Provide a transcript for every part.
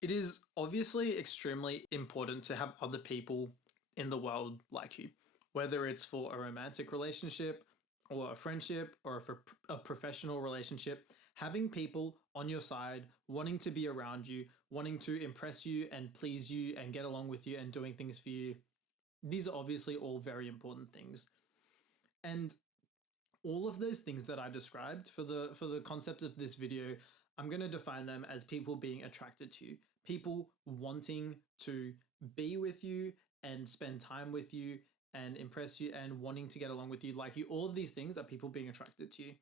It is obviously extremely important to have other people in the world like you, whether it's for a romantic relationship or a friendship or for a professional relationship. Having people on your side, wanting to be around you, wanting to impress you and please you and get along with you and doing things for you, these are obviously all very important things. And all of those things that I described for the concept of this video, I'm going to define them as people being attracted to you, people wanting to be with you and spend time with you and impress you and wanting to get along with you, like you. All of these things are people being attracted to you.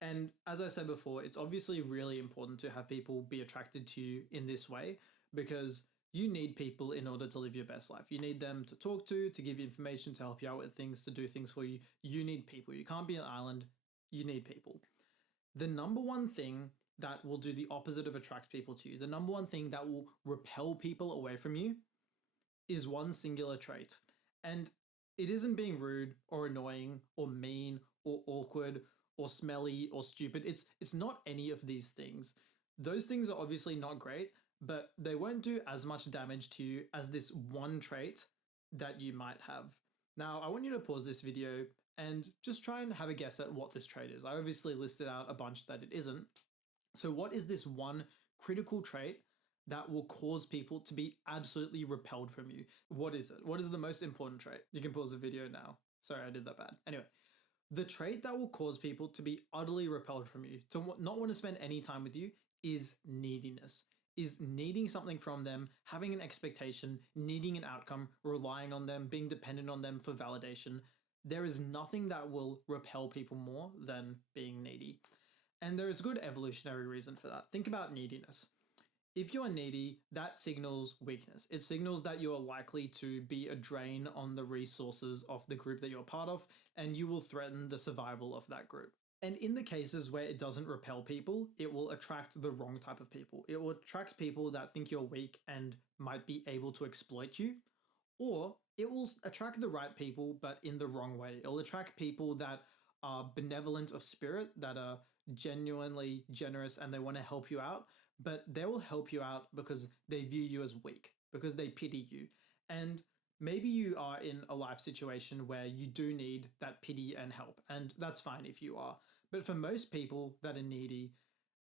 And as I said before, it's obviously really important to have people be attracted to you in this way because you need people in order to live your best life. You need them to talk to give you information, to help you out with things, to do things for you. You need people. You can't be an island. You need people. The number one thing that will do the opposite of attract people to you, the number one thing that will repel people away from you is one singular trait. And it isn't being rude or annoying or mean or awkward or smelly or stupid. It's not any of these things. Those things are obviously not great, but they won't do as much damage to you as this one trait that you might have. Now, I want you to pause this video and just try and have a guess at what this trait is. I obviously listed out a bunch that it isn't. So what is this one critical trait that will cause people to be absolutely repelled from you? What is it? What is the most important trait? You can pause the video now. Sorry, I did that bad. Anyway, the trait that will cause people to be utterly repelled from you, to not want to spend any time with you, is neediness. Is needing something from them, having an expectation, needing an outcome, relying on them, being dependent on them for validation. There is nothing that will repel people more than being needy. And there is good evolutionary reason for that. Think about neediness. If you're needy, that signals weakness. It signals that you're likely to be a drain on the resources of the group that you're part of, and you will threaten the survival of that group. And in the cases where it doesn't repel people, it will attract the wrong type of people. It will attract people that think you're weak and might be able to exploit you, or it will attract the right people, but in the wrong way. It will attract people that are benevolent of spirit, that are genuinely generous and they want to help you out, but they will help you out because they view you as weak, because they pity you. And maybe you are in a life situation where you do need that pity and help, and that's fine if you are. But for most people that are needy,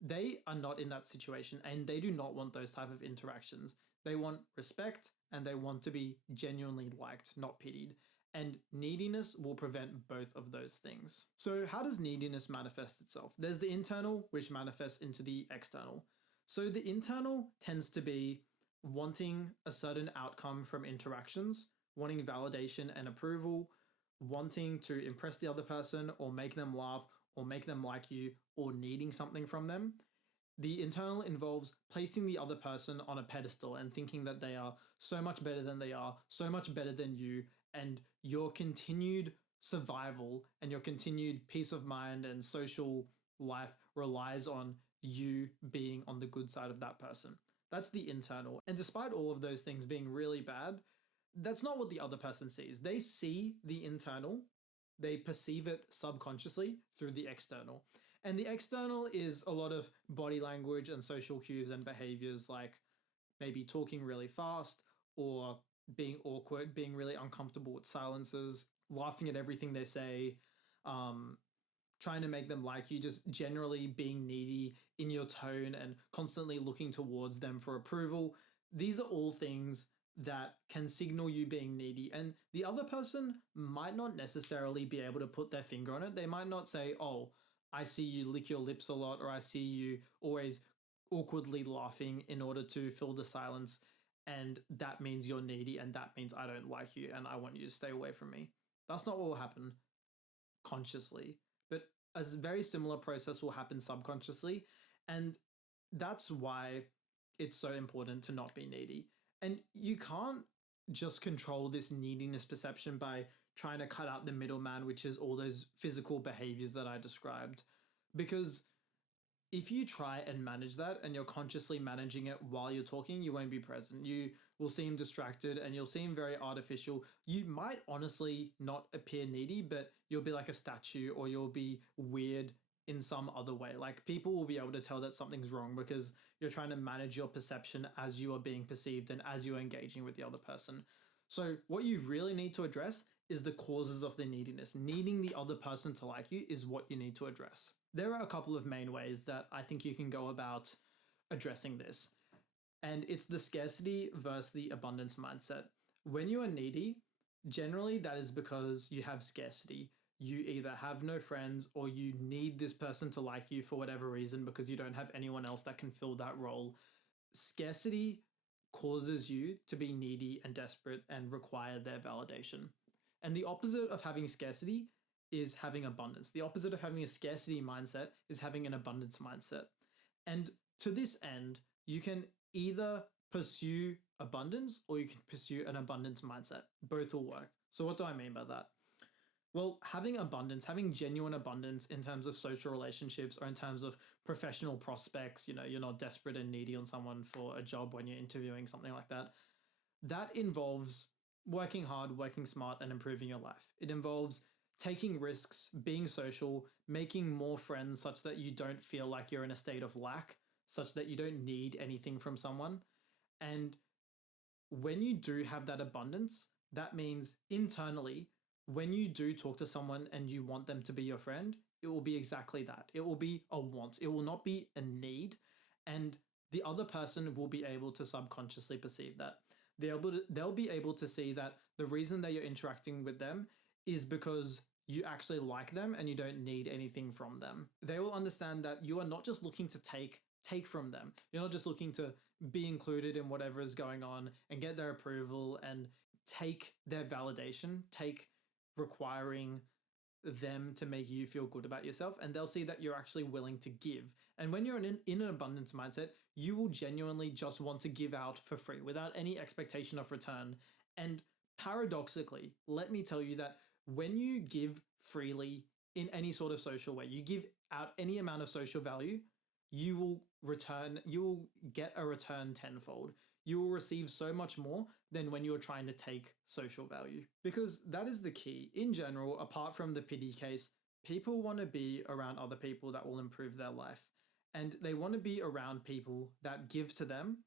they are not in that situation and they do not want those type of interactions. They want respect and they want to be genuinely liked, not pitied. And neediness will prevent both of those things. So how does neediness manifest itself? There's the internal, which manifests into the external. So the internal tends to be wanting a certain outcome from interactions, wanting validation and approval, wanting to impress the other person or make them laugh or make them like you or needing something from them. The internal involves placing the other person on a pedestal and thinking that they are so much better than they are, so much better than you, and your continued survival and your continued peace of mind and social life relies on you being on the good side of that person. That's the internal. And despite all of those things being really bad, that's not what the other person sees. They see the internal, they perceive it subconsciously through the external. And the external is a lot of body language and social cues and behaviors, like maybe talking really fast or being awkward, being really uncomfortable with silences, laughing at everything they say, trying to make them like you, just generally being needy in your tone and constantly looking towards them for approval. These are all things that can signal you being needy. And the other person might not necessarily be able to put their finger on it. They might not say, oh, I see you lick your lips a lot, or I see you always awkwardly laughing in order to fill the silence. And that means you're needy, and that means I don't like you and I want you to stay away from me. That's not what will happen consciously, but a very similar process will happen subconsciously. And that's why it's so important to not be needy. And you can't just control this neediness perception by trying to cut out the middleman, which is all those physical behaviors that I described. Because if you try and manage that and you're consciously managing it while you're talking, you won't be present. You will seem distracted and you'll seem very artificial. You might honestly not appear needy, but you'll be like a statue or you'll be weird in some other way. Like people will be able to tell that something's wrong because you're trying to manage your perception as you are being perceived and as you're engaging with the other person. So what you really need to address is the causes of the neediness. Needing the other person to like you is what you need to address. There are a couple of main ways that I think you can go about addressing this. And it's the scarcity versus the abundance mindset. When you are needy, generally that is because you have scarcity. You either have no friends or you need this person to like you for whatever reason because you don't have anyone else that can fill that role. Scarcity causes you to be needy and desperate and require their validation. And the opposite of having scarcity is having abundance. The opposite of having a scarcity mindset is having an abundance mindset. And to this end, you can either pursue abundance or you can pursue an abundance mindset. Both will work. So what do I mean by that? Well, having abundance, having genuine abundance in terms of social relationships or in terms of professional prospects, you're not desperate and needy on someone for a job when you're interviewing, something like that. That involves working hard, working smart, and improving your life. It involves taking risks, being social, making more friends such that you don't feel like you're in a state of lack, such that you don't need anything from someone. And when you do have that abundance, that means internally, when you do talk to someone and you want them to be your friend, it will be exactly that. It will be a want. It will not be a need. And the other person will be able to subconsciously perceive that. They'll be able to see that the reason that you're interacting with them is because you actually like them and you don't need anything from them. They will understand that you are not just looking to take from them. You're not just looking to be included in whatever is going on and get their approval and take their validation, take requiring them to make you feel good about yourself, and they'll see that you're actually willing to give. And when you're in an abundance mindset, you will genuinely just want to give out for free without any expectation of return. And paradoxically, let me tell you that when you give freely in any sort of social way, you give out any amount of social value, you will get a return tenfold. You will receive so much more than when you're trying to take social value. Because that is the key. In general, apart from the pity case, people want to be around other people that will improve their life. And they want to be around people that give to them.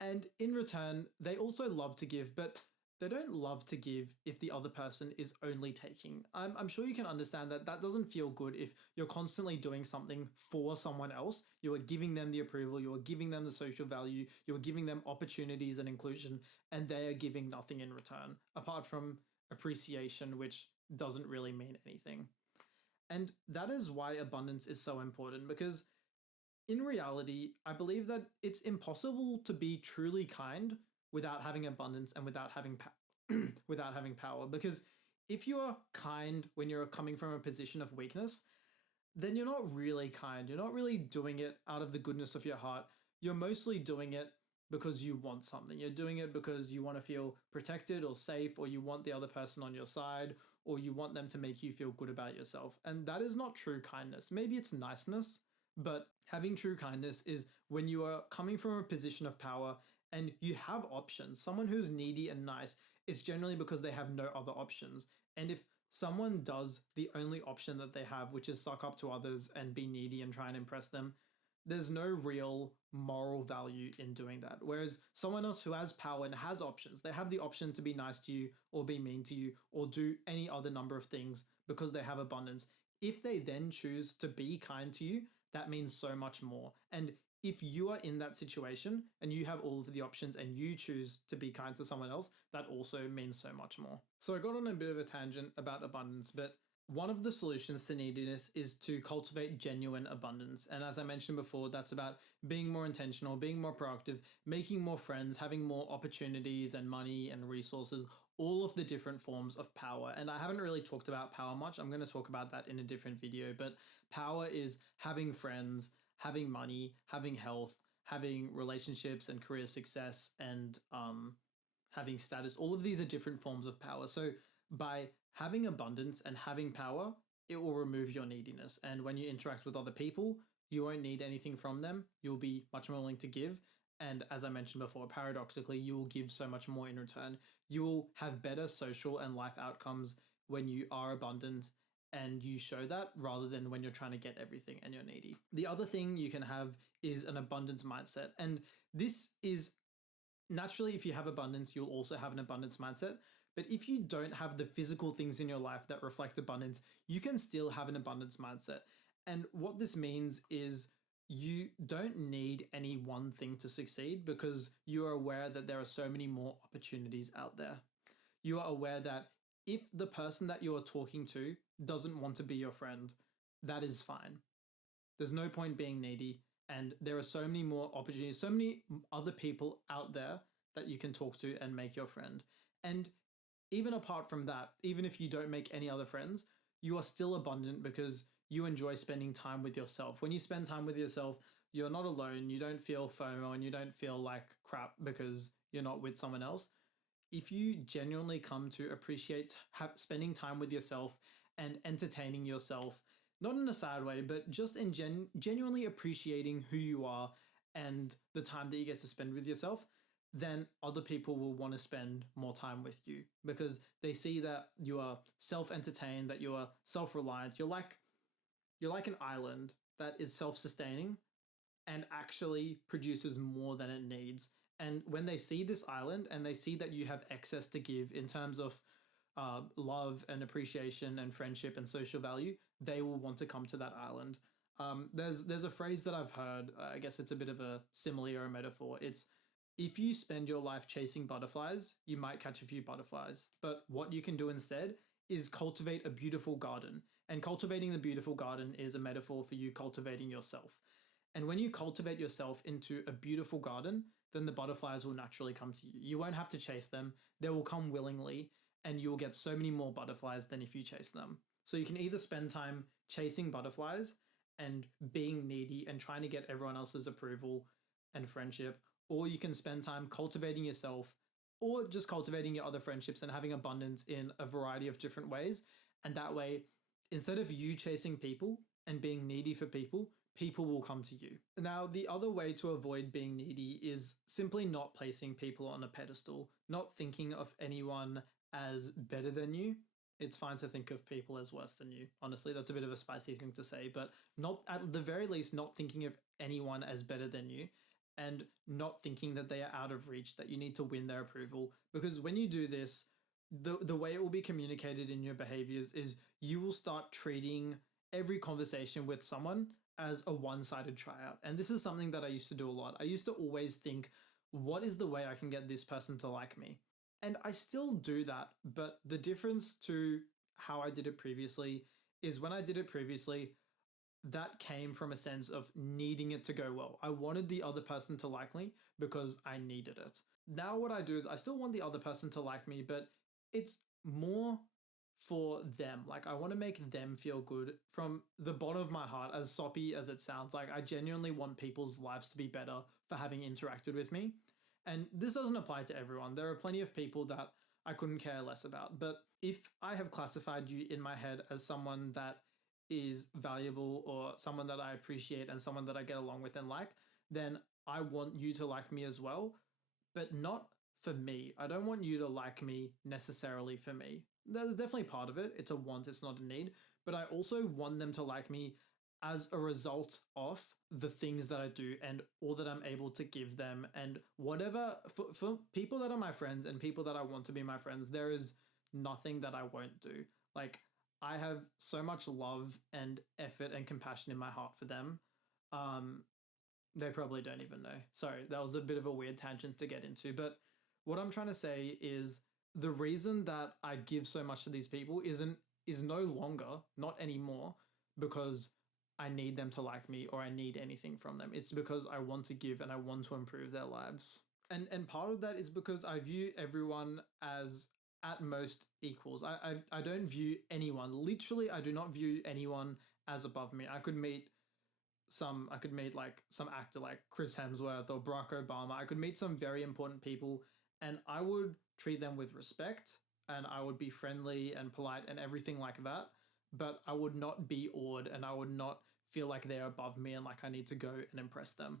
And in return, they also love to give, but they don't love to give if the other person is only taking. I'm sure you can understand that that doesn't feel good if you're constantly doing something for someone else. You are giving them the approval, you are giving them the social value, you are giving them opportunities and inclusion, and they are giving nothing in return, apart from appreciation, which doesn't really mean anything. And that is why abundance is so important, because in reality, I believe that it's impossible to be truly kind without having abundance and without having without having power. Because if you are kind when you're coming from a position of weakness, then you're not really kind. You're not really doing it out of the goodness of your heart. You're mostly doing it because you want something. You're doing it because you want to feel protected or safe, or you want the other person on your side, or you want them to make you feel good about yourself. And that is not true kindness. Maybe it's niceness, but having true kindness is when you are coming from a position of power and you have options. Someone who's needy and nice is generally because they have no other options. And if someone does the only option that they have, which is suck up to others and be needy and try and impress them, there's no real moral value in doing that. Whereas someone else who has power and has options, they have the option to be nice to you or be mean to you or do any other number of things because they have abundance. If they then choose to be kind to you, that means so much more. And if you are in that situation and you have all of the options and you choose to be kind to someone else, that also means so much more. So I got on a bit of a tangent about abundance, but one of the solutions to neediness is to cultivate genuine abundance. And as I mentioned before, that's about being more intentional, being more proactive, making more friends, having more opportunities and money and resources, all of the different forms of power. And I haven't really talked about power much. I'm going to talk about that in a different video, but power is having friends, having money, having health, having relationships and career success, and having status. All of these are different forms of power. So by having abundance and having power, it will remove your neediness. And when you interact with other people, you won't need anything from them. You'll be much more willing to give. And as I mentioned before, paradoxically, you will give so much more in return. You will have better social and life outcomes when you are abundant and you show that rather than when you're trying to get everything and you're needy. The other thing you can have is an abundance mindset. And this is naturally, if you have abundance, you'll also have an abundance mindset. But if you don't have the physical things in your life that reflect abundance, you can still have an abundance mindset. And what this means is you don't need any one thing to succeed because you are aware that there are so many more opportunities out there. You are aware that if the person that you are talking to doesn't want to be your friend, that is fine. There's no point being needy. And there are so many more opportunities, so many other people out there that you can talk to and make your friend. And even apart from that, even if you don't make any other friends, you are still abundant because you enjoy spending time with yourself. When you spend time with yourself, you're not alone. You don't feel FOMO and you don't feel like crap because you're not with someone else. If you genuinely come to appreciate spending time with yourself and entertaining yourself, not in a sad way, but just in genuinely appreciating who you are and the time that you get to spend with yourself, then other people will want to spend more time with you because they see that you are self-entertained, that you are self-reliant. You're like an island that is self-sustaining and actually produces more than it needs. And when they see this island and they see that you have excess to give in terms of love and appreciation and friendship and social value, they will want to come to that island. There's a phrase that I've heard. I guess it's a bit of a simile or a metaphor. It's if you spend your life chasing butterflies, you might catch a few butterflies. But what you can do instead is cultivate a beautiful garden. And cultivating the beautiful garden is a metaphor for you cultivating yourself. And when you cultivate yourself into a beautiful garden, then the butterflies will naturally come to you. You won't have to chase them. They will come willingly, and you'll get so many more butterflies than if you chase them. So you can either spend time chasing butterflies and being needy and trying to get everyone else's approval and friendship, or you can spend time cultivating yourself or just cultivating your other friendships and having abundance in a variety of different ways. And that way, instead of you chasing people and being needy for people, people will come to you. Now, the other way to avoid being needy is simply not placing people on a pedestal, not thinking of anyone as better than you. It's fine to think of people as worse than you. Honestly, that's a bit of a spicy thing to say, but not at the very least, not thinking of anyone as better than you and not thinking that they are out of reach, that you need to win their approval. Because when you do this, the way it will be communicated in your behaviors is you will start treating every conversation with someone as a one-sided tryout. And this is something that I used to do a lot. I used to always think, what is the way I can get this person to like me? And I still do that, but the difference to how I did it previously is when I did it previously, that came from a sense of needing it to go well. I wanted the other person to like me because I needed it. Now what I do is I still want the other person to like me, but it's more for them. Like I want to make them feel good from the bottom of my heart, as soppy as it sounds. Like I genuinely want people's lives to be better for having interacted with me. And this doesn't apply to everyone. There are plenty of people that I couldn't care less about. But if I have classified you in my head as someone that is valuable or someone that I appreciate and someone that I get along with and like, then I want you to like me as well, but not for me. I don't want you to like me necessarily for me. There's definitely part of it. It's a want, it's not a need. But I also want them to like me as a result of the things that I do and all that I'm able to give them. And whatever, for people that are my friends and people that I want to be my friends, there is nothing that I won't do. Like, I have so much love and effort and compassion in my heart for them. They probably don't even know. Sorry, that was a bit of a weird tangent to get into. But what I'm trying to say is the reason that I give so much to these people is no longer, not anymore, because I need them to like me or I need anything from them. It's because I want to give and I want to improve their lives. And part of that is because I view everyone as at most equals. I don't view anyone, literally I do not view anyone as above me. I could meet like some actor like Chris Hemsworth or Barack Obama. I could meet some very important people and I would treat them with respect and I would be friendly and polite and everything like that. But I would not be awed and I would not feel like they're above me and like I need to go and impress them.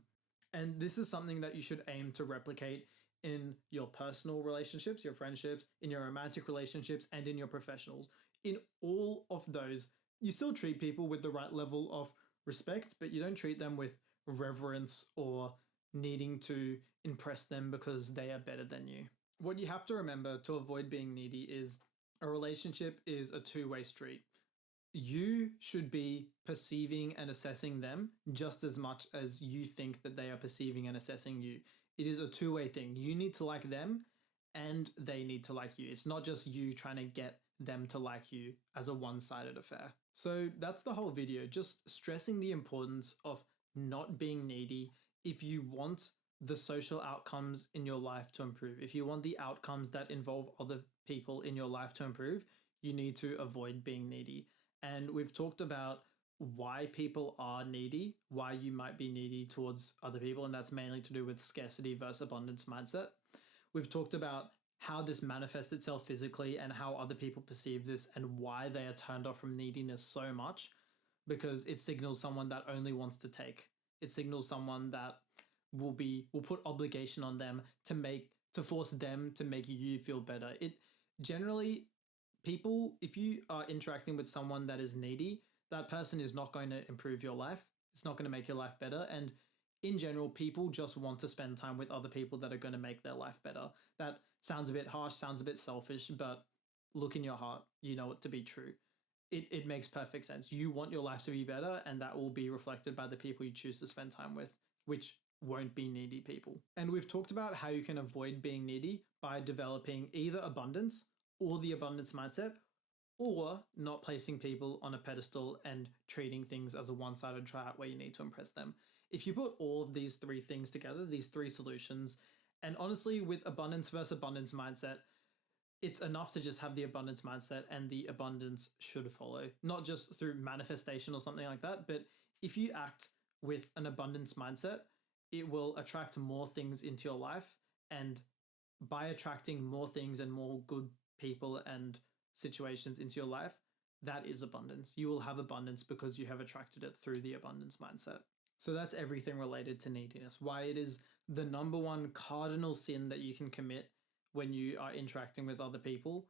And this is something that you should aim to replicate in your personal relationships, your friendships, in your romantic relationships, and in your professionals. In all of those, You still treat people with the right level of respect, but you don't treat them with reverence or needing to impress them because they are better than you. What you have to remember to avoid being needy is a relationship is a two-way street. You should be perceiving and assessing them just as much as you think that they are perceiving and assessing you. It is a two-way thing. You need to like them and they need to like you. It's not just you trying to get them to like you as a one-sided affair. So that's the whole video, just stressing the importance of not being needy if you want the social outcomes in your life to improve. If you want the outcomes that involve other people in your life to improve, you need to avoid being needy. And we've talked about why people are needy, why you might be needy towards other people, and that's mainly to do with scarcity versus abundance mindset. We've talked about how this manifests itself physically and how other people perceive this and why they are turned off from neediness so much, because it signals someone that only wants to take. It signals someone that will put obligation on them to force them to make you feel better. It generally, people, if you are interacting with someone that is needy, that person is not going to improve your life. It's not going to make your life better. And in general, people just want to spend time with other people that are going to make their life better. That sounds a bit harsh, sounds a bit selfish, but look in your heart, you know it to be true. It makes perfect sense. You want your life to be better, and that will be reflected by the people you choose to spend time with, which won't be needy people. And we've talked about how you can avoid being needy by developing either abundance or the abundance mindset, or not placing people on a pedestal and treating things as a one-sided tryout where you need to impress them. If you put all of these three things together, these three solutions, and honestly, with abundance versus abundance mindset, it's enough to just have the abundance mindset and the abundance should follow, not just through manifestation or something like that, but if you act with an abundance mindset, it will attract more things into your life. And by attracting more things and more good people and situations into your life, that is abundance. You will have abundance because you have attracted it through the abundance mindset. So that's everything related to neediness, why it is the number one cardinal sin that you can commit when you are interacting with other people,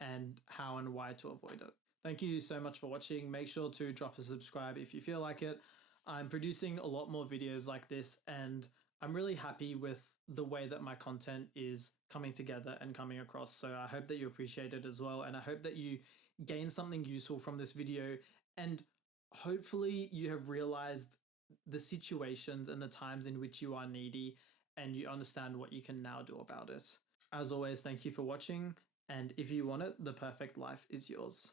and how and why to avoid it. Thank you so much for watching. Make sure to drop a subscribe if you feel like it. I'm producing a lot more videos like this, and I'm really happy with the way that my content is coming together and coming across. So I hope that you appreciate it as well. And I hope that you gain something useful from this video. And hopefully you have realized the situations and the times in which you are needy and you understand what you can now do about it. As always, thank you for watching. And if you want it, the perfect life is yours.